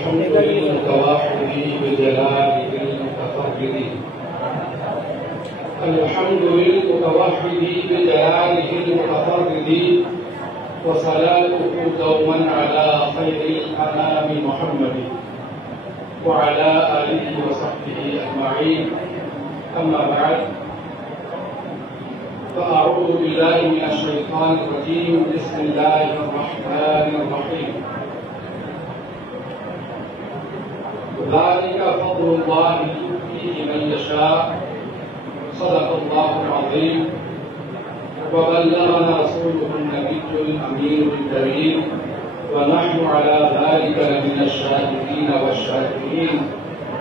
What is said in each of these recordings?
الحمد للمتوحد بجلاله المتفرد الحمد للمتوحد بجلاله المتفرد وصلاته دوما على خير الأنام محمد وعلى آله وصحبه أجمعين أما بعد فأعوذ بالله من الشيطان الرجيم بسم الله الرحمن الرحيم ذلك فضل الله يؤتيه من يشاء صدق الله العظيم وبلغنا رسوله النبي الأمين الكريم ونحن على ذلك لمن الشاهدين والشاكرين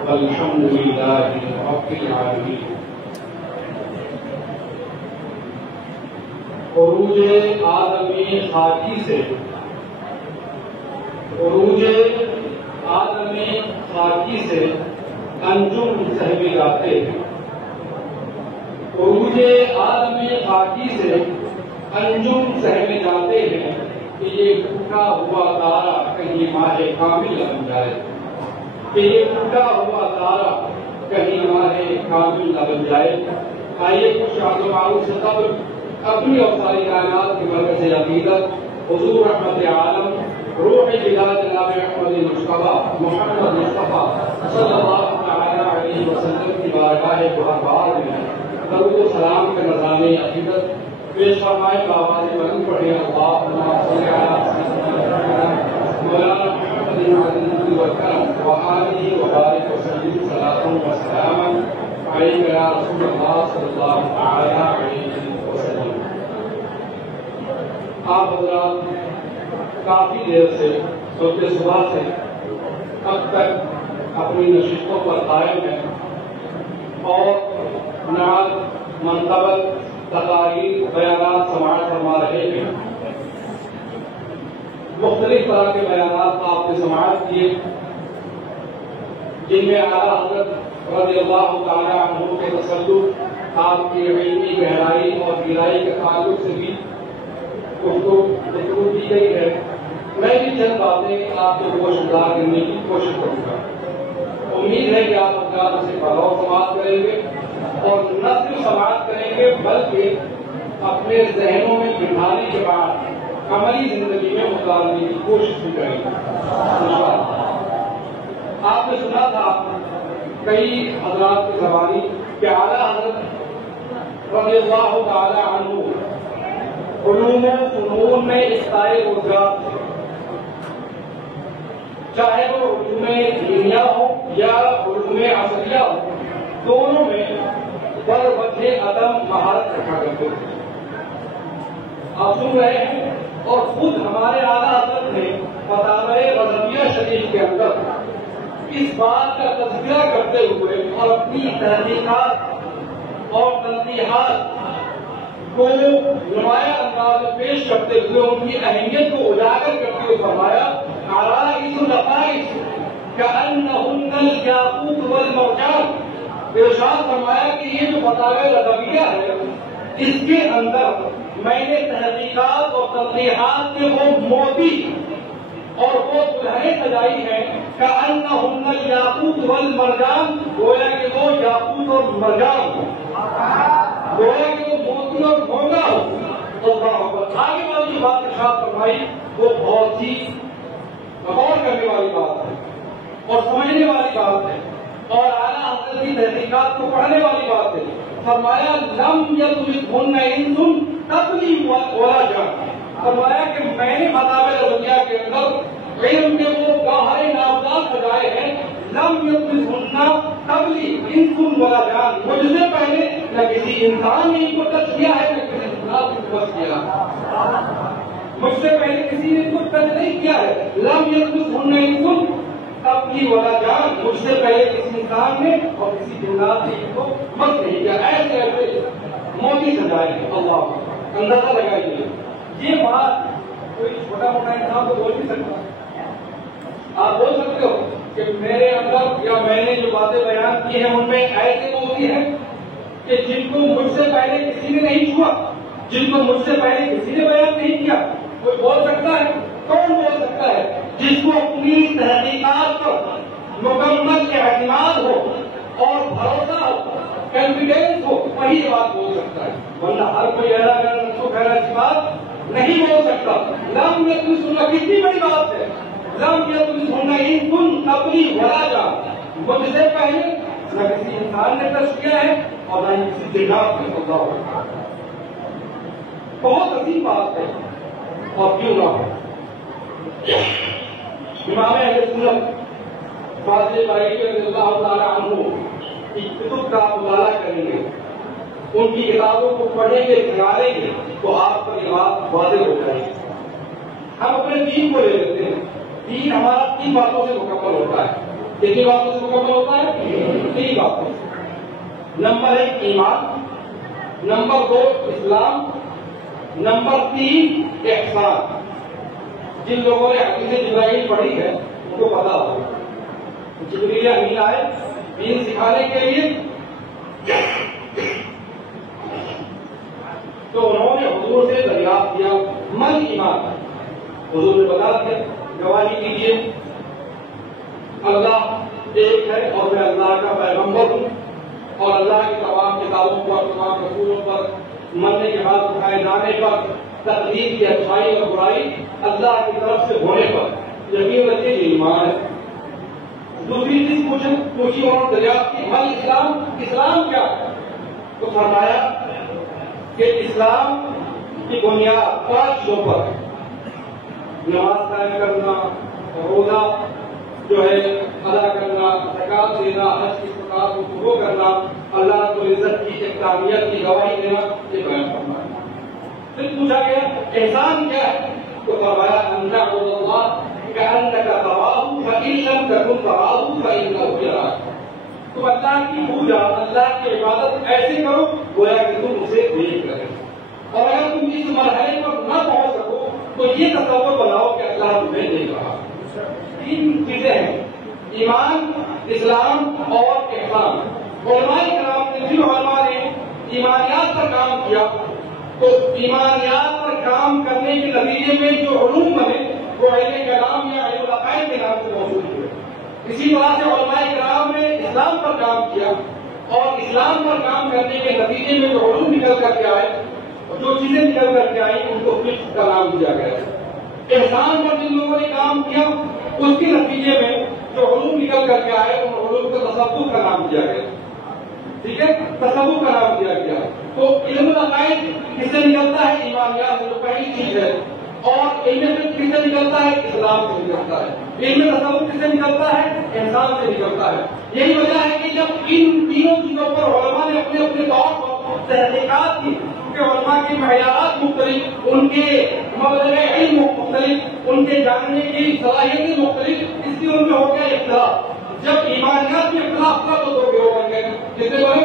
والحمد لله رب العالمين. عروج آدمی خاکی سے انجم صحبی گاتے ہیں. عروج آدمی خاکی سے انجم صحبی جاتے ہیں کہ یہ ٹوٹا ہوا تارا کہیں ماہ کامل نہ بن جائے، کہ یہ ٹوٹا ہوا تارا کہیں ماہ کامل نہ بن جائے. آئیے کچھ معروف سے قبل اپنی اور ساری کائنات کی مرکز عقیدت حضور رحمت عالم روح جلال جناب احمد مصطفیٰ محمد مصطفیٰ صلی اللہ علیہ وسلم کی بارگاہ گہربار میں درود و سلام کے نظام عقیدت پیش فرمائے بآواز بلند پڑھیں. اللہم صل علی سیدنا مولانا محمد النبی والکرم وآلہ وبارک وسلم صلاۃ و سلاما علیک یا رسول اللہ صلی اللہ علیہ وسلم. آپ حضرات کافی دیر سے صبح سے اب تک اپنی نشستوں پر قائم ہیں اور نعت منقبت تقاریر بیانات سماعت فرما رہے ہیں. مختلف طرح کے بیانات آپ نے سماعت کیے جن میں اعلیٰ حضرت رضی اللہ تعالیٰ عنہ کے تسلط، آپ کی علمی گہرائی اور گہرائی کے تعلق سے بھی گفتگو کی گئی ہے. میں بھی چند باتیں آپ کو گوش گزار کرنے کی کوشش کروں گا. امید ہے کہ آپ حضرات اسے بغور سماعت کریں گے اور نہ صرف سماعت کریں گے بلکہ اپنے ذہنوں میں بٹھانے کے بعد عملی زندگی میں اتارنے کی کوشش بھی کریں گے. آپ نے سنا تھا کئی حضرات کی زبانی کہ اعلیٰ حضرت رضی اللہ تعالی عنہ علوم و فنون میں اختیار روزگار تھے، چاہے وہ علوم دینیہ ہو یا علوم عصریہ ہو، دونوں میں بر وجہ عدم مہارت رکھا کرتے تھے. آپ سن رہے ہیں اور خود ہمارے اعلیٰ حضرت نے فتاوی رضویہ شریف کے اندر اس بات کا تذکرہ کرتے ہوئے اور اپنی تحقیقات اور تنقیحات کو نمایاں انداز میں پیش کرتے ہوئے ان کی اہمیت کو اجاگر کرتے ہوئے فرمایا عرائض العقائد کأنہن الیاقوت والمرجان. ارشاد فرمایا کہ یہ جو فتاوی رضویہ ہے اس کے اندر میں نے تحقیقات اور تنقیحات کے وہ موتی اور وہ دلہنیں سجائی ہیں کأنہن الیاقوت والمرجان، گویا کہ وہ یاقوت اور مرجان ہو، گویا کہ وہ موتی اور گھونگا ہو. آگے والی بات ارشاد فرمائی وہ بہت ہی غور کرنے والی بات ہے اور سمجھنے والی بات ہے اور اعلیٰ حضرت کی تحقیقات کو پڑھنے والی بات ہے. فرمایا لم یطمثہن انس قبلی ولا جان. فرمایا کہ میں نے فتاوی رضویہ کے اندر علم کے وہ گہرے نامزاد سجائے ہیں لم یطمثہن قبلی انس ولا جان. مجھ سے پہلے نہ کسی انسان نے ان کو ٹچ کیا ہے نہ کسی انسان نے ٹچ کیا. مجھ سے پہلے کسی نے ان کو ٹچ نہیں کیا ہے. لم یطمثہن انس قبلی ولا جان. مجھ سے پہلے کسی انسان نے اور کسی جنات نے ان کو مس نہیں کیا. ایسے ایسے موتی سجائے ہیں. اللہ اندازہ لگائیے یہ بات کوئی چھوٹا موٹا انسان تو بول نہیں سکتا. آپ بول سکتے ہو کہ میرے اندر یا میں نے جو باتیں بیان کی ہیں ان میں ایسے موتی ہیں کہ جن کو مجھ سے پہلے کسی نے نہیں چھوا، جن کو مجھ سے پہلے کسی نے بیان نہیں کیا. کوئی بول سکتا ہے؟ کون بول سکتا ہے جس کو اپنی تحقیقات پر مکمل اعتماد ہو اور بھروسہ ہو، کانفیڈینس ہو، وہی بات بول سکتا ہے، ورنہ ہر کوئی ایسی بات نہیں بول سکتا۔ لم یکن سننا کتنی بڑی بات ہے، لم یکن سننا ان کن قبلی ولا جا، مجھ سے پہلے نہ کسی انسان نے ٹچ کیا ہے اور نہ ہی کسی جنات نے خدا ہو۔ بہت عظیم بات ہے اور کیوں نہ ہو۔ امام اہل سنت فاضل بریلوی رضی اللہ تعالی عنہ کی کتب کا مطالعہ کریں گے، ان کی کتابوں کو پڑھیں گے، سناریں گے، تو آپ پر یہ بات واضح ہو جائے گی۔ ہم اپنے دین کو لے لیتے ہیں، دین ہمارا 3 باتوں سے مکمل ہوتا ہے۔ کتنی باتوں سے مکمل ہوتا ہے؟ 3 باتوں سے۔ نمبر 1 ایمان، نمبر 2 اسلام، نمبر 3 احسان۔ جن لوگوں نے حدیث جبرائیل پڑھی ہے ان کو پتا ہوگا، جبریل امین آئے دین سکھانے کے لیے، تو انہوں نے حضور سے دریافت کیا من ایمان۔ حضور نے بتا دیا، گواہی دیجیے اللہ ایک ہے اور میں اللہ کا پیغمبر ہوں، اور اللہ کی تمام کتابوں پر، تمام رسولوں پر مننے کے بعد اٹھائے جانے پر، تقدیر کی اچھائی اور برائی اللہ کی طرف سے ہونے پر یقین رکھیے یہ ایمان ہے۔ دوسری چیز پوچھی انہوں نے دریافت کی من اسلام، اسلام کیا ہے؟ تو فرمایا کہ اسلام کی بنیاد 5 چیزوں پر ہے، نماز قائم کرنا، روزہ جو ہے ادا کرنا، زکات دینا، حج کی استطاعت کو پورا کرنا، اللہ رب العزت کی احکامیت کی گواہی دینا، یہ بیان کرنا ہے۔ پھر پوچھا گیا احسان کیا ہے؟ تو فرمایا ان تعبد اللہ کأنک تراہ فإن لم تکن تراہ فإنہ یراک۔ تم اللہ کی پوجا، اللہ کی عبادت ایسے کرو گویا کہ تم اسے دیکھ رہے ہو، اور اگر تم اس مرحلے پر نہ پہنچ سکو تو یہ تصور بناؤ کہ اللہ تمہیں دیکھ رہا۔ 3 چیزیں ہیں، ایمان، اسلام اور احسان۔ علماء کرام نے، جن علماء نے ایمانیات پر کام کیا، تو ایمانیات پر کام کرنے کے نتیجے میں جو علوم بنے وہ علم کلام یا علم العقائد کے نام سے موجود ہوئے۔ اسی طرح سے علماء کرام نے اسلام پر کام کیا، اور اسلام پر کام کرنے کے نتیجے میں جو علوم نکل کر کے آئے، جو چیزیں نکل کر کے آئی، ان کو فقہ کا نام دیا گیا۔ احسان پر جن لوگوں نے کام کیا، اس کے نتیجے میں جو علوم نکل کر کے آئے، ان علوم کو تصوف کا نام دیا گیا۔ ٹھیک ہے، تصوف کا نام دیا گیا۔ تو علم العقائد کس سے نکلتا ہے؟ ایمانیات سے، جو پہلی چیز ہے، اور علم فقہ کس سے نکلتا ہے؟ اسلام سے نکلتا ہے۔ علم تصوف کس سے نکلتا ہے؟ احسان سے نکلتا ہے۔ یہی وجہ ہے کہ جب ان تینوں چیزوں پر علماء نے اپنے اپنے طور پر تحقیقات کی، کیونکہ علماء کے معیارات مختلف، ان کے مبلغ علم مختلف، ان کے جاننے کی صلاحیتیں مختلف، اس لیے ان میں ہو گیا اختلاف۔ جب ایمانیات میں اختلاف ہوا تو 2 گروہ بن گئے۔ کتنے بنے؟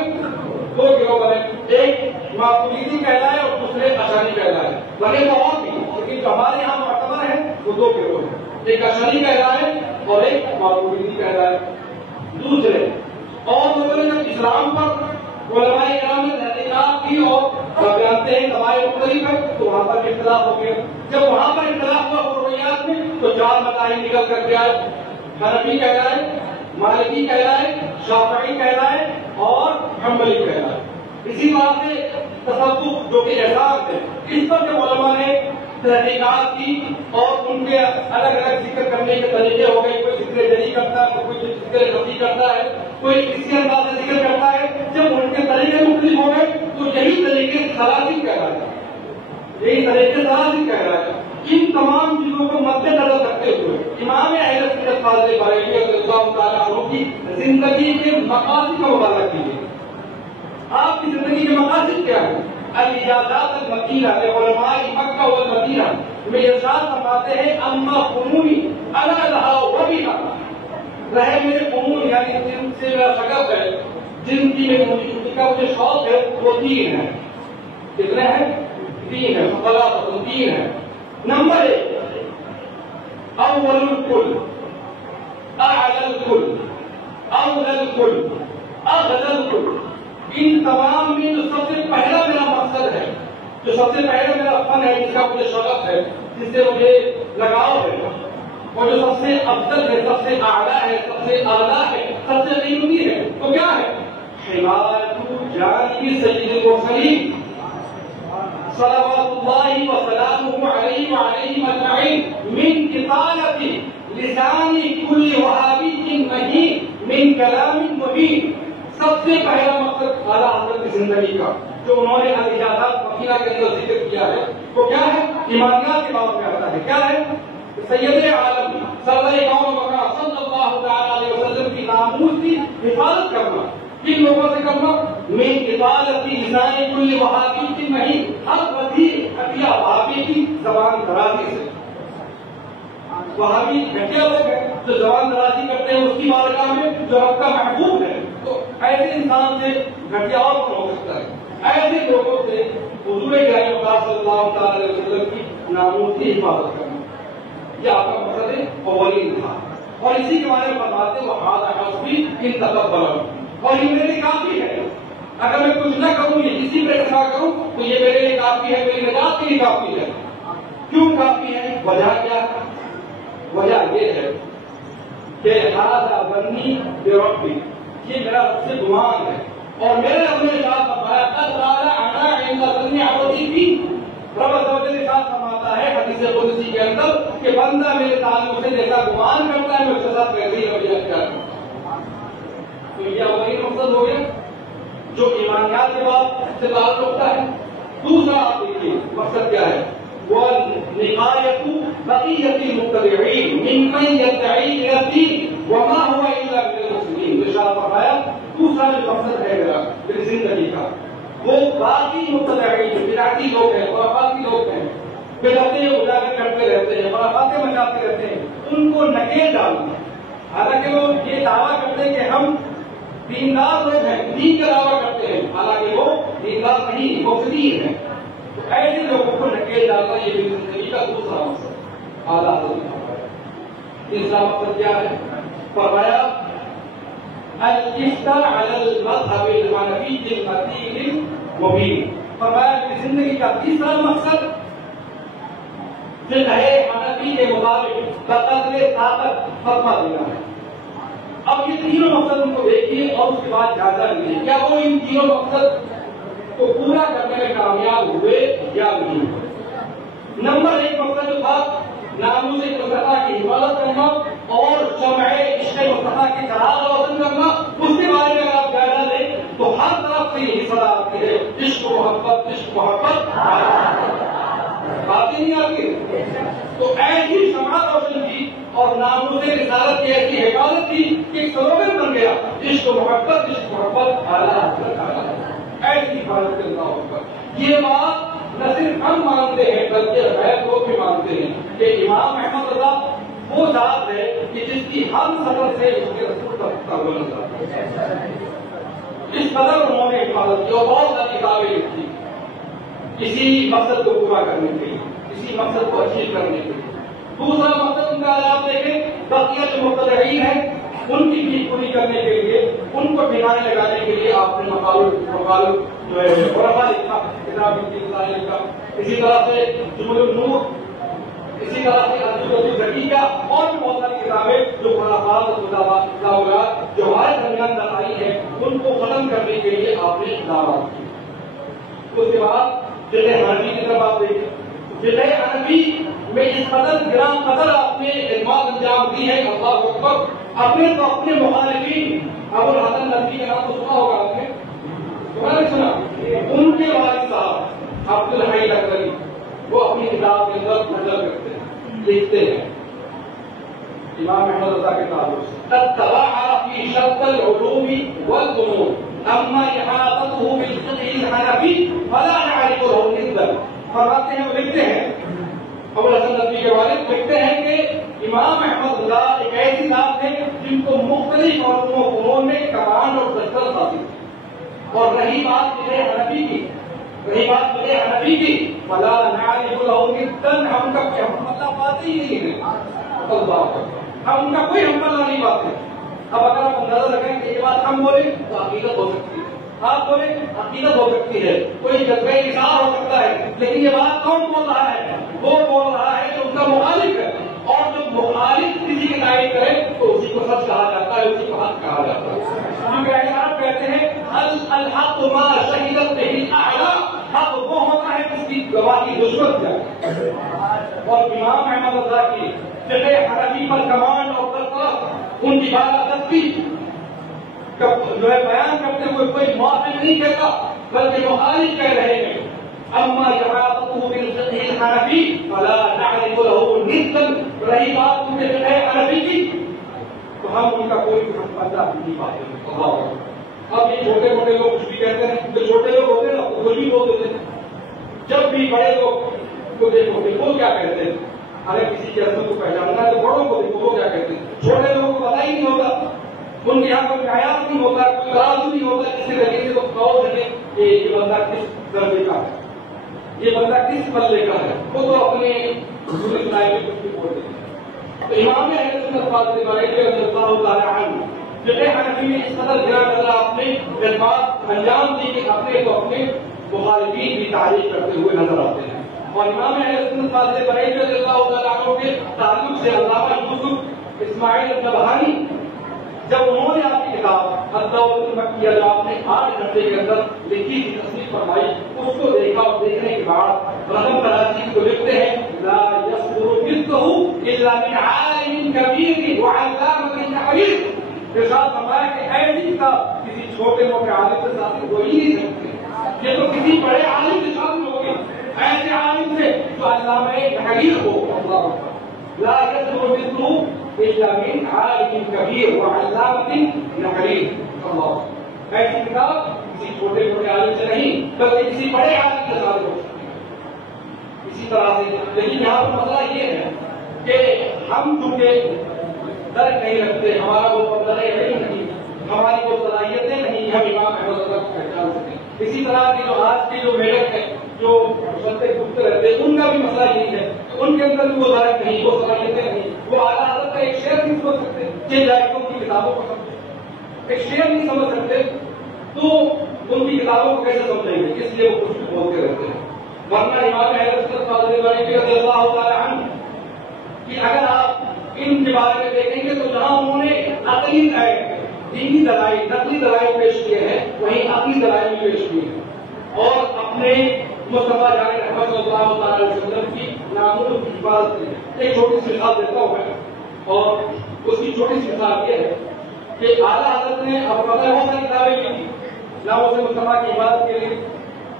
2 گروہ بنے، ایک ماتریدی کہلائے اور دوسرے اشعری کہلائے۔ بنے تو اور بھی، لیکن جو ہمارے یہاں معتبر ہے وہ 2 گروہ ہیں، ایک اشعری کہلائے اور ایک ماتریدی کہلائے۔ دوسرے اور لوگوں نے جب اسلام پر علماء کرام نے تحقیقات کی اور جانتے ہیں قبائل مختلف ہے، تو وہاں پر اختلاف ہو گیا۔ جب وہاں پر اختلاف ہوا فروعیات میں، تو 4 مذاہب نکل کر کے آئے، حنفی کہلائے، مالکی کہلائے، شافعی کہلائے اور حنبلی کہلائے۔ اسی طرح سے تصوف جو کہ احسان ہے، اس پر جب علماء نے تحقیقات کی اور ان کے الگ الگ ذکر کرنے کے طریقے ہو گئے، کوئی ذکر جری کرتا ہے، کوئی ذکر خفی کرتا ہے، کوئی کسی انداز سے ذکر کرتا ہے، جب ان کے طریقے مختلف ہو گئے تو یہی طریقے سلاسل کہلائے، یہی طریقے سلاسل کہلائے۔ ان تمام چیزوں کو مد نظر رکھتے ہوئے امام اہل سنت فاضل بریلوی رضی اللہ تعالیٰ عنہ کی زندگی کے مقاصد کا مطالعہ کیجیے۔ آپ کی زندگی کے مقاصد کیا ہے؟ الاجازات المکینہ لعلماء مکہ والمدینہ میں ارشاد فرماتے ہیں اما فنونی انا لہا وبہا، رہے میرے فنون یعنی جن سے میرا شغف ہے، جن کا مجھے شوق ہے، وہ 3 ہے۔ کتنے ہیں؟ 3 ہے، ثلاثہ 3 ہے۔ نمبر 1 اول الکل، اعلی الکل، اول الکل، اغلی الکل۔ ان تمام میں جو سب سے پہلا میرا مقصد ہے، جو سب سے پہلا میرا فن ہے، جس کا مجھے شغف ہے، جس سے مجھے لگاؤ ہے، اور جو سب سے افضل ہے، سب سے اعلیٰ ہے، سب سے اعلیٰ ہے، سب سے قیمتی ہے، تو کیا ہے؟ حمایت جانب سید المرسلین صلوات اللہ وسلامہ علیہ وعلیہ اجمعین من کتابت لسان کل وہابی مہین من کلام مبین۔ سب سے پہلا مقصد اعلیٰ حضرت کی زندگی کا جو انہوں نے الاجازات وکیلہ کے اندر ذکر کیا ہے وہ کیا ہے؟ ایمانیات کے باب میں آتا ہے۔ کیا ہے؟ سید عالم صلی اللہ علیہ وسلم کی ناموس کی حفاظت کرنا۔ کن لوگوں سے کرنا؟ من کتابت لسان کل وہابی مہین، ہر وسیع ہٹیا وہابی کی زبان درازی سے۔ وہابی گھٹیا لوگ ہیں جو زبان درازی کرتے ہیں اس کی بارگاہ میں جو رب کا محبوب ہے، تو ایسے انسان سے گھٹیا اور کون ہو سکتا ہے؟ ایسے لوگوں سے حضور کریم صلی اللہ علیہ وسلم کی ناموس کی حفاظت کرنا، یہ آپ کا مقصد اولین تھا۔ اور اسی کے بارے میں فرماتے وہ ہاتھ حسبی ان تقبل، اور یہ میرے لیے کافی ہے۔ اگر میں کچھ نہ کروں، یہ اسی پہ اکتفا کروں تو یہ میرے لیے کافی ہے، میری نجات کے لیے کافی ہے۔ کیوں کافی ہے؟ وجہ کیا ہے؟ وجہ یہ ہے کہ ھذا ظنی بربی، یہ میرا رب سے گمان ہے، اور میرے رب نے ارشاد فرمایا قد قال انا عند ظن عبدی بی، رب عز و جل ارشاد فرماتا ہے حدیث قدسی کے اندر کہ بندہ میرے تعلق سے جیسا گمان کرتا ہے میں اس کے ساتھ ویسے ہی رویہ اختیار کرتا ہوں۔ تو یہ اولین مقصد ہو گیا جو ایمانیات کے بعد سے تعلق رکھتا ہے۔ دوسرا آپ دیکھیے مقصد کیا ہے؟ وَنِقَایَةُ بَقِيَّةِ الْمُبْتَدِعِينَ مِمَّن يَدَّعِي إِلَى الدِّينِ وَمَا هُوَ إِلَّا مِنَ الْمُسْلِمِينَ۔ ارشاد فرمایا دوسرا جو مقصد ہے میری زندگی کا وہ باقی مبتدعین بدعتی لوگ ہیں، خرافاتی لوگ ہیں، بدعتیں اجاگر کرتے رہتے ہیں، خرافاتیں مچاتے رہتے ہیں، ان کو نکیل ڈالنا۔ حالانکہ وہ یہ دعویٰ کرتے ہیں کہ ہم دیندار لوگ ہیں، دین کا دعویٰ کرتے ہیں، حالانکہ وہ دیندار نہیں، مفسدین ہیں۔ تو ایسے لوگوں کو نکیل ڈالنا یہ میری زندگی کا دوسرا مقصد اعلیٰ حضرت۔ تیسرا مقصد کیا ہے؟ فرمایا الافتاء علی المذہب الحنفی المتین المبین۔ فرمایا کہ زندگی کا تیسرا مقصد فقہ حنفی کے مطابق بقدر طاقت فتویٰ دینا ہے۔ اب یہ تینوں مقصد ان کو دیکھیے اور اس کے بعد جائزہ لیجیے کیا وہ ان تینوں مقصد کو پورا کرنے میں کامیاب ہوئے یا نہیں۔ نمبر ایک مقصد جو تھا ناموس مصطفیٰ کی حفاظت کرنا اور شمع عشق مصطفیٰ کی چراغ روشن کرنا، اس کے بارے میں اگر آپ جائزہ لیں تو ہر طرف سے یہی صدا آتی ہے عشق محبت عشق محبت، باتیں نہیں آتی۔ تو ایسی شمع روشن کی اور ناموس رسالت کی ایسی حفاظت کی کہ ایک سلوگن بن گیا عشق محبت عشق محبت اعلیٰ حضرت، ایسی حفاظت کے اللہ ہوگا۔ یہ بات نہ صرف ہم مانتے ہیں بلکہ غیر لوگ بھی مانتے ہیں کہ امام احمد رضا وہ ذات ہے کہ جس کی ہم سفر سے اس کے رسول تک کا نظر اس قدر انہوں نے حفاظت کی اور بہت ساری کتابیں لکھی کسی مقصد کو پورا کرنے کے لیے، کسی مقصد کو اچیو کرنے کے لیے۔ دوسرا مقصد ان کا آپ دیکھیں بقیہ جو مبتدعین ہیں ان کی بھی پوری کرنے کے لیے، ان کو ٹھکانے لگانے کے لیے آپ نے مقالب جو ہے عرفا لکھا، کتاب کی مثالیں لکھا، اسی طرح سے جمل النور، اسی طرح سے ذکیہ اور بھی بہت ساری کتابیں جو خرافات اور جو ہمارے درمیان دخائی ہے ان کو ختم کرنے کے لیے آپ نے دعوت کی۔ اس کے بعد فقہ حنفی کی طرف آپ دیکھیں، فقہ حنفی میں اس قدر گرام قدر آپ نے خدمات انجام دی ہے، اللہ اکبر۔ اپنے تو اپنے مخالفین ابو الحسن ندوی کا نام تو سنا ہوگا آپ نے، سنا؟ ان کے والد صاحب عبد الحی لکھنوی وہ اپنی کتاب کے اندر نظر کرتے ہیں، لکھتے ہیں امام احمد رضا کے تعلق سے قد تباحر فی شرط العلوم والفنون اما احاطته بالفقہ الحنفی فلا نعرف له نسبا۔ فرماتے ہیں وہ لکھتے ہیں ابو الحسن ندوی کے والد لکھتے ہیں کہ امام احمد رضا ایک ایسی ذات ہے جن کو مختلف علوم و فنون میں کمانڈ اور دسترس حاصل تھی۔ اور رہی بات فقہ حنفی کی فلا نعرف له نسبا، ہم کا کوئی حملہ پاتے ہی نہیں ہے، ہم ان کا کوئی حملہ نہیں پاتے۔ اب اگر آپ نظر رکھیں کہ یہ بات ہم بولیں تو عقیدت ہو سکتی ہے، آپ بولیں عقیدت ہو سکتی ہے، کوئی جذبہ نثار ہو سکتا ہے، لیکن یہ بات کون بول رہا ہے؟ وہ بول رہا ہے جو ان کا مخالف ہے، اور جو مخالف سچائی کرے تو اسی کو سچ کہا جاتا ہے، اسی کو حق کہا جاتا ہے۔ آپ کہتے ہیں الحق ما شہدت به الاعداء، حق وہ ہوتا ہے جس کی گواہی دشمن جائے۔ اور امام احمد رضا کی فقہ حنفی پر کمانڈ اور سرفراز ان کی بالادستی جو ہے بیان کرتے ہوئے کوئی موافق نہیں کہتا بلکہ مخالف کہہ رہے ہیں۔ اما جہالته بالفقہ الحنفی فلا نعرف له نسبا، رہی بات ان کے فقہ حنفی کی تو ہم ان کا کوئی پتہ نہیں پاتے۔ اب یہ چھوٹے موٹے لوگ کچھ بھی کہتے ہیں، جو چھوٹے لوگ ہوتے ہیں نا وہ کچھ بھی بول دیتے ہیں، جب بھی بڑے لوگ کو دیکھو وہ کیا کہتے ہیں، ارے کسی کی عظمت کو پہچاننا ہے تو بڑوں کو دیکھو وہ کیا کہتے ہیں۔ چھوٹے لوگوں کو پتہ ہی نہیں ہوتا، ان کے یہاں کوئی معیار نہیں ہوتا، کوئی راز نہیں ہوتا جس سے لگے تو کہو سکے کہ یہ بندہ کس درجے کا ہے، یہ بندہ کس پلے کا ہے، وہ تو اپنے کچھ بھی بول دیتے ہیں۔ تو امام اہل سنت والجماعت رضی اللہ تعالی عنہ فقہ حنفی میں اس قدر گرا نظر اپنے جذبات انجام دی کہ اپنے تو اپنے مخالفین کی تعریف کرتے ہوئے نظر آتے ہیں۔ اور امام اہل سنت والجماعت رضی اللہ تعالی عنہ کے تعلق سے علامہ یوسف اسماعیل النبہانی جب انہوں نے آپ کی کتاب الدولۃ المکیہ جو آپ نے 8 گھنٹے کے اندر لکھی تھی، تصنیف فرمائی، اس کو دیکھا اور دیکھنے کے بعد رقم 83 کو لکھتے ہیں لا يصدر مثله الا من عالم کبیر وعلامۃ حبیر۔ ارشاد فرمایا کہ ایسی کتاب کسی چھوٹے موٹے عالم سے ثابت ہو ہی نہیں سکتی، یہ تو کسی بڑے عالم سے ثابت ہوگی، ایسے عالم سے جو علامہ حبیر ہو۔ اللہ اکبر۔ لا يصدر مثله الا من عالم کبیر وعلامۃ حبیر۔ اللہ، ایسی کتاب کسی چھوٹے موٹے عالم سے نہیں بلکہ کسی بڑے عالم سے ثابت ہو سکتی ہے۔ اسی طرح سے لیکن یہاں پر مسئلہ یہ ہے کہ ہم چونکہ درک نہیں رکھتے، ہمارا وہ مبلغ علم نہیں، ہماری وہ صلاحیتیں نہیں، ہم امام احمد رضا کو پہچان سکتے۔ اسی طرح کی جو آج کے جو میڈک ہیں جو مسئلے پوچھتے رہتے ہیں ان کا بھی مسئلہ یہی ہے، ان کے اندر بھی وہ درک نہیں، وہ صلاحیتیں نہیں، وہ اعلیٰ حضرت کا ایک شعر نہیں سمجھ سکتے جن جائزوں کی کتابوں کو سمجھتے، ایک شعر نہیں سمجھ سکتے تو ان کی کتابوں کو کیسے سمجھیں گے، اس لیے وہ کچھ بھی بولتے رہتے ہیں۔ ورنہ امام اہل سنت والجماعت رضی اللہ تعالی عنہ کہ اگر آپ ان کے بارے میں دیکھیں گے تو جہاں انہوں نے عقلی دینی دلائل نقلی دلائل پیش کیے ہیں وہیں عقلی دلائل بھی پیش کیے ہیں، اور اپنے مصطفیٰ جان احمد صلی اللہ تعالی علیہ وسلم کی ناموں کی حفاظت کی ایک چھوٹی سی مثال دیتا ہوں میں، اور اس کی چھوٹی سی مثال یہ ہے کہ اعلیٰ حضرت نے اب بہت ساری کتابیں لکھی ناموں سے مصطفیٰ کی حفاظت کے لیے،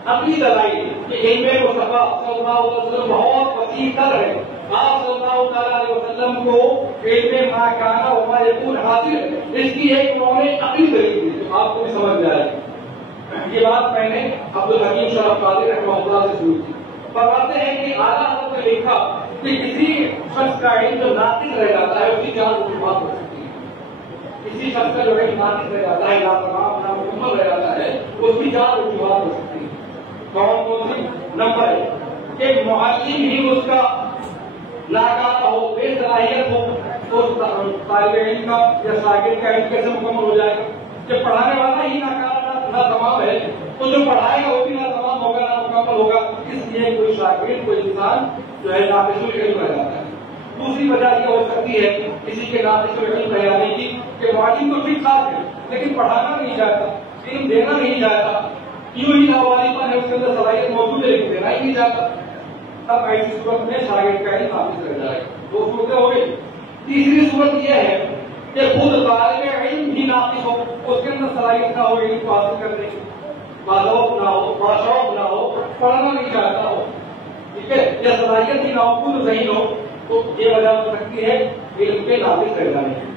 عقلی دلائل کہ علم مصطفیٰ صلی اللہ علیہ وسلم بہت وسیع تر ہے، آپ صلی اللہ تعالیٰ علیہ وسلم کو علم ما کانا وما یکون حاصل ہے، اس کی ایک انہوں نے عقلی دلیل دی تو آپ کو بھی سمجھ جائے گی۔ یہ بات میں نے عبدالحکیم شرف قادری رحمہ اللہ سے سنی تھی، فرماتے ہیں کہ اعلیٰ حضرت نے لکھا کہ کسی شخص کا علم جو ناقص رہ جاتا ہے اس کی 4 وجوہات ہو سکتی ہے، کسی شخص کا جو علم ناقص رہ جاتا ہے ناتمام نامکمل رہ جاتا ہے اس کی 4 وجوہات ہو سکتی ہیں۔ کون سی؟ نمبر 1 کہ معلم ہی اس کا ناکارہ ہو، بے صلاحیت ہو، تو طالب علم کا یا شاگرد کا علم کیسے مکمل ہو جائے گا؟ جب پڑھانے والا ہی ناکارہ نہ تمام ہے تو جو پڑھائے گا وہ بھی نہ تمام ہوگا نہ مکمل ہوگا، اس لیے کوئی شاگرد کوئی انسان جو ہے ناقص العلم رہ جاتا ہے۔ دوسری وجہ یہ ہو سکتی ہے کسی کے ناقص العلم رہ جانے کی کہ معلم تو ٹھیک ٹھاک ہے لیکن پڑھانا نہیں چاہتا، علم دینا نہیں چاہتا، یوں ہی لاواریپن ہے، اس کے اندر صلاحیت موجود ہے لیکن دینا ہی نہیں چاہتا، تب ایسی صورت میں شاگرد کا علم ناقص رہ جائے گا۔ 2 صورتیں ہو گئی۔ تیسری صورت یہ ہے کہ خود طالب علم ہی ناقص ہو، اس کے اندر صلاحیت نہ ہو علم کو حاصل کرنے کی، باذوق نہ ہو، باشعور نہ ہو، پڑھنا نہیں چاہتا ہو، ٹھیک ہے، یا صلاحیت ہی نہ ہو، خود ذہین ہو، تو یہ وجہ ہو سکتی ہے علم کے ناقص رہ جانے کی۔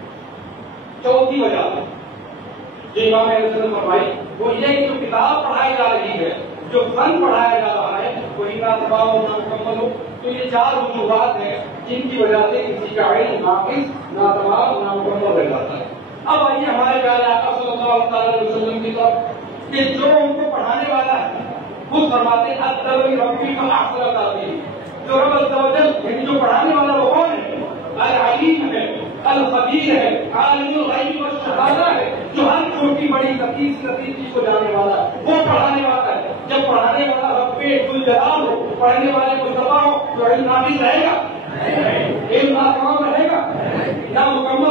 چوتھی وجہ جو امام اہل سنت فرمائی وہ یہ کہ جو کتاب پڑھائی جا رہی ہے، جو فن پڑھایا جا رہا ہے وہی نہ تمام ہو نہ مکمل ہو، تو یہ 4 وجوہات ہیں جن کی وجہ سے کسی کا علم ناقص نہ تمام نہ مکمل رہ جاتا ہے۔ اب آئیے ہمارے پیارے آقا صلی اللہ تعالی علیہ وسلم کی طرف کہ جو ان کو پڑھانے والا ہے خود فرماتے ہیں اتبعی ربی فاحسن تعلیم، جو رب عز و جل یعنی جو پڑھانے والا وہ کون ہے؟ العلیم ہے، الخبیر ہے، عالم الغیب والشہادہ ہے، جو ہر چھوٹی بڑی لطیف چیز کو جانے والا ہے وہ پڑھانے والا ہے۔ جب پڑھانے والا رب ذوالجلال ہو، پڑھنے والے مصطفیٰ ہو تو علم ناقص رہے گا، علم ناتمام رہے گا، نہ مکمل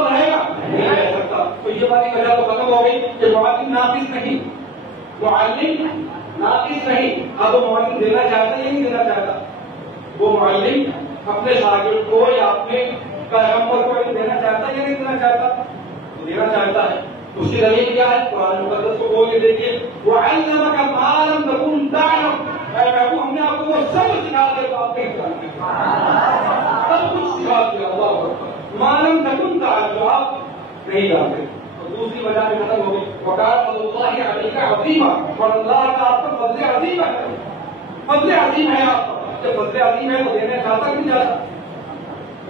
معلم ناقص نہیں، معلم ناقص نہیں. اب وہ معلم دینا چاہتا ہے یا نہیں دینا چاہتا؟ وہ معلم اپنے شاگرد کو یا اپنے پیغمبر کو دینا چاہتا ہے یا نہیں دینا چاہتا؟ دینا چاہتا ہے. اس کی دلیل کیا ہے؟ قرآن مقدس کو بول کے دیکھیے وَعَلَّمَكَ مَا لَمْ تَكُنْ تَعْلَمْ. اے محبوب ہم نے آپ کو وہ سب سکھا دیا تو آپ نہیں جانتے، سب کچھ سکھا دیا. اللہ اکبر. مَا لَمْ تَكُنْ تَعْلَمْ جو آپ نہیں جانتے. اور دوسری وجہ میں ختم ہو گئی وَكَانَ فَضْلُ اللَّهِ عَلَيْكَ عَظِيمًا. اور اللہ کا آپ پر فضل عظیم ہے، فضل عظیم ہے آپ پر. جب فضل عظیم ہے تو دینا چاہتا نہیں چاہتا.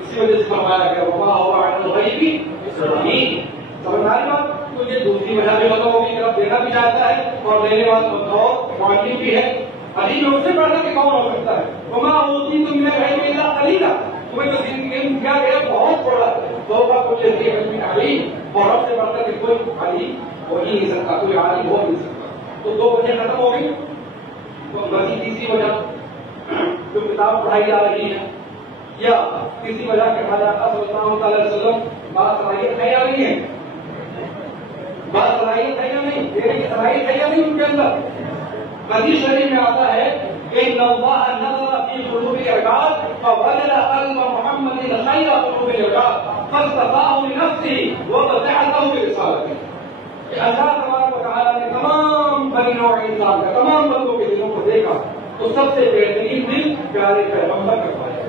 اسی وجہ سے فرمایا گیا وَمَا هُوَ عَلَى الْغَيْبِ بِضَنِينٍ. سمجھداری بات. تو یہ دوسری وجہ بھی ختم ہوگی کہ اب دینا بھی چاہتا ہے اور دینے والا اور معلم بھی ہے. علی میں اس سے بڑھ کر کون ہو سکتا ہے؟ وما اوتیتم من العلم الا قلیلا. تمہیں تو علم کیا گیا بہت بڑا ہے. توبہ کو یہ علم علیم اور رب سے بڑھ کر کوئی علی ہو ہی نہیں سکتا، کوئی عالم ہو نہیں سکتا. تو دو وجہ ختم ہو گئی. تو مزید تیسری وجہ جو کتاب پڑھائی جا رہی ہے یا کسی وجہ کے حالات صلی اللہ علیہ وسلم بات صلاحیت ہے یا نہیں ہے؟ بات صلاحیت ہے یا نہیں؟ دینے کی صلاحیت ہے یا نہیں ان کے اندر؟ حدیث شریف میں آتا ہے کہ ان اللہ نظر فی قلوب العباد فوجد قلب محمد خیر قلوب العباد فاصطفاه لنفسه وبعثه برسالته. کہ اللہ تبارک و تعالیٰ نے تمام بنی نوع انسان کا، تمام بندوں کے دلوں کو دیکھا تو سب سے بہترین دل پیارے پیغمبر کا پایا.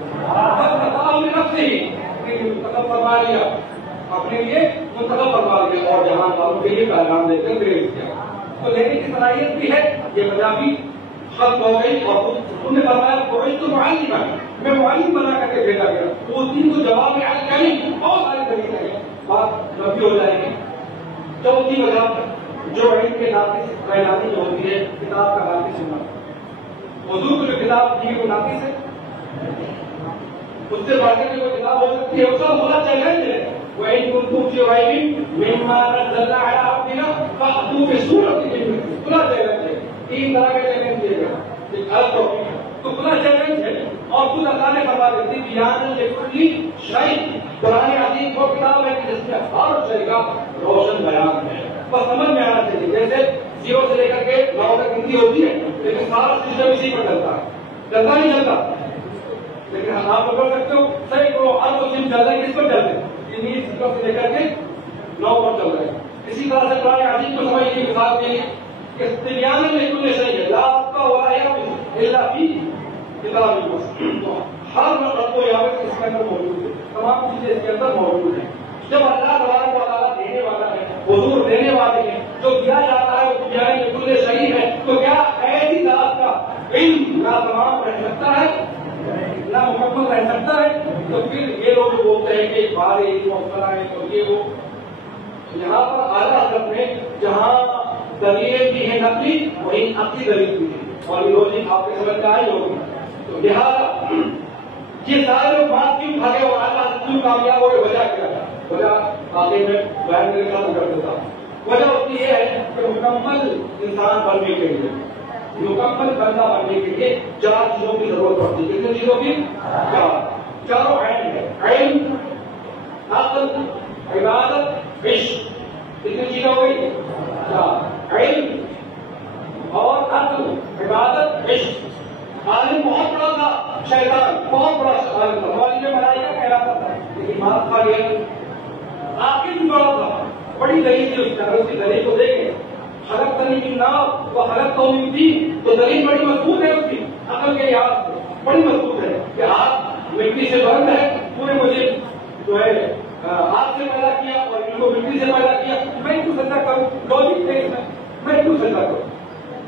فاصطفاه لنفسه منتخب فرما لیا، اپنے لیے منتخب فرما لیا اور جہان والوں کے لیے پیغام دے کر بھیج دیا. تو لینے کی صلاحیت بھی ہے، یہ وجہ بھی ختم ہو گئی. اور تم نے فرمایا بعثت معلما، میں معلم بنا کر کے بھیجا گیا. تو اس دن کو جواب میں آج کریں بہت سارے طریقے ہیں، بات نفی ہو جائے گی. چوتھی وجہ جو علم کے ناقص کائناتی جو ہوتی ہے کتاب کا ناقص ہونا. حضور کو جو کتاب دی وہ ناقص ہے، اس سے بڑھ کے کوئی کتاب ہو سکتی ہے؟ اس کا بڑا چیلنج ہے. وَإِن كُنتُمْ فِي رَيْبٍ مِّمَّا نَزَّلْنَا عَلَىٰ عَبْدِنَا فَأْتُوا بِسُورَةٍ مِّن مِّثْلِهِ. کھلا چیلنج ہے. تین طرح کے چیلنج دیے گا، ایک الگ ٹاپک ہے تو کھلا چیلنج ہے. اور خود اللہ نے فرما دیتی بیان لکل شیء. قرآن عظیم وہ کتاب ہے کہ جس میں ہر شے کا روشن بیان ہے. بس سمجھ میں آنا چاہیے. جیسے 0 سے لے کر کے 9 تک گنتی ہوتی ہے لیکن سارا سسٹم اسی پر چلتا ہے. چلتا نہیں چلتا؟ لیکن آپ پکڑ سکتے ہو سینکڑوں ہر مسلم چل رہے ہیں، کس پر چل رہے ہیں؟ 0 سے لے کر کے 9 پر چل رہے ہیں. اسی طرح سے قرآن عظیم کو سمجھنے کی مثال کے لیے کہ تبیان لکل شیء لا یخفی ولا یخفی الا فی کتاب مبین. ہر مطلب کو یہاں پر اس کے اندر موجود ہے، تمام چیزیں اس کے اندر موجود ہیں. جب اللہ تبارک و تعالیٰ دینے والا ہے، حضور دینے والے ہیں، جو دیا جاتا ہے وہ تبیان لکل شیء ہے. تو کیا ایسی ذات کا علم نہ تمام رہ سکتا ہے نہ مکمل رہ سکتا ہے؟ تو پھر یہ لوگ جو بولتے ہیں کہ بارے ہے تو یہ وہ یہاں پر اعلیٰ حضرت میں جہاں دلیلیں بھی ہیں نقلی وہیں عقلی دلیل بھی ہے اور یہ لوگ آپ کے سمجھ میں آئی ہوگی. تو لہٰذا یہ سارے لوگ بات کیوں بھاگے اور اعلیٰ حضرت کیوں کامیاب ہوئے؟ وجہ کیا ہے؟ وجہ آگے میں بیان میرے ختم کر دیتا ہوں. وجہ اس کی یہ ہے کہ مکمل انسان بننے کے لیے، مکمل بندہ بننے کے لیے 4 چیزوں کی ضرورت پڑتی ہے. کتنی چیزوں کی؟ چاروں عین ہے. علم، عقل، عبادت، عشق. کتنی چیزیں ہو گئی؟ علم اور عقل، عبادت، عشق. عالم بہت بڑا تھا، شیطان بہت بڑا عالم تھا، والد ملائکہ کہلاتا تھا لیکن مات کھا گیا. عاقل بھی بڑا تھا، بڑی دلیل تھی اس کی. اگر اس کی دلیل کو دیکھیں خلقتنی من نار وخلقتہ من طین، تو دلیل بڑی مضبوط ہے اس کی عقل کے لحاظ سے، بڑی مضبوط ہے کہ آپ مٹی سے بند ہے، پورے مجھے جو ہے ہاتھ سے پیدا کیا اور ان کو مٹی سے پیدا کیا، میں کیوں سجدہ کروں؟ لاجک ہے اس میں کیوں سجدہ کروں؟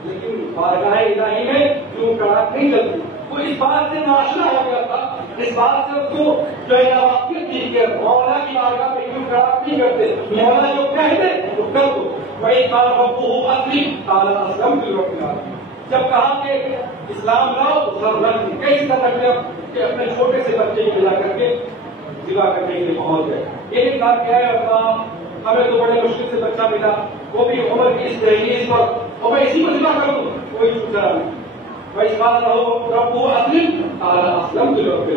لیکن بارگاہ الہی میں کیوں کڑاک نہیں چلتی. وہ اس بات سے ناشنا ہو گیا تھا، اس بات سے اس کو جو ہے واقعیت تھی کہ مولا کی بارگاہ میں کیوں کڑاک نہیں کرتے. مولا جو کہتے وہ کر دو. وہی کالا ببو اصلی کالا اسلم کی روک. جب کہا کہ اسلام لاؤ تو سب رکھ دی. کیسی طرح رکھ لیا کہ اپنے چھوٹے سے بچے کو ملا کر کے ذبح کرنے کے لیے پہنچ گئے. یہ نہیں کہا کیا ہے ہمیں تو بڑے مشکل سے بچہ ملا، وہ بھی عمر کی اس دہلیز پر، اور میں اسی کو ذبح کر دوں. کوئی سوچا نہیں. بھائی سوال رہو ربو اسلم کالا اسلم کی روک.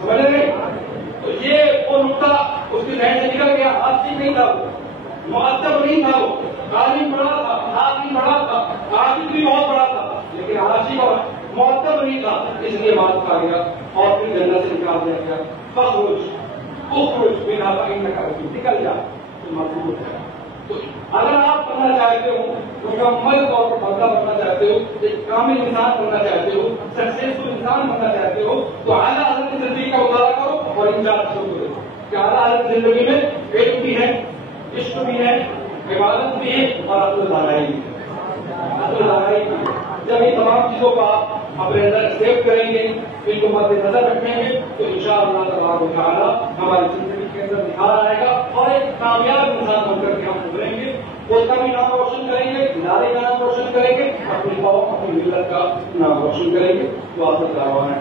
سمجھ رہے؟ تو یہ وہ نقطہ اس کے ذہن سے نکل گیا. آپ ٹھیک نہیں تھا مؤدب نہیں تھا، وہ تعلیم بڑا تھا، عاقل بڑا تھا، عابد بھی بہت بڑا تھا، لیکن عاشق اور مؤدب نہیں تھا، اس لیے مات کھا گیا اور پھر جنت سے نکال دیا گیا۔ فخرج اخرج منها فإنك رجيم، نکل جا تو مردود ہو جائے۔ تو اگر آپ بننا چاہتے ہو، مکمل طور پر بندہ بننا چاہتے ہو، ایک کامل انسان بننا چاہتے ہو، سکسیسفل انسان بننا چاہتے ہو، تو اعلیٰ حضرت کی زندگی کا مطالعہ کرو اور ان چار چیزوں کو دیکھو کہ اعلیٰ حضرت کی زندگی میں علم بھی ہے، عشق بھی ہے، عبادت بھی ہے اور عقل دانائی بھی ہے۔ عقل دانائی بھی ہے۔ جب ان تمام چیزوں کو آپ اپنے اندر ایکسپٹ کریں گے، ان کو مد نظر رکھیں گے، تو انشاءاللہ تبارک و تعالیٰ ہماری زندگی کے اندر نکھار آئے گا اور ایک کامیاب انسان بن کر کے ہم ابھریں گے۔ خود کا بھی نام روشن کریں گے، ادارے کا نام روشن کریں گے، اپنی قوم اپنی ملت کا نام روشن کریں گے۔ تو آپ کا دعویٰ ہے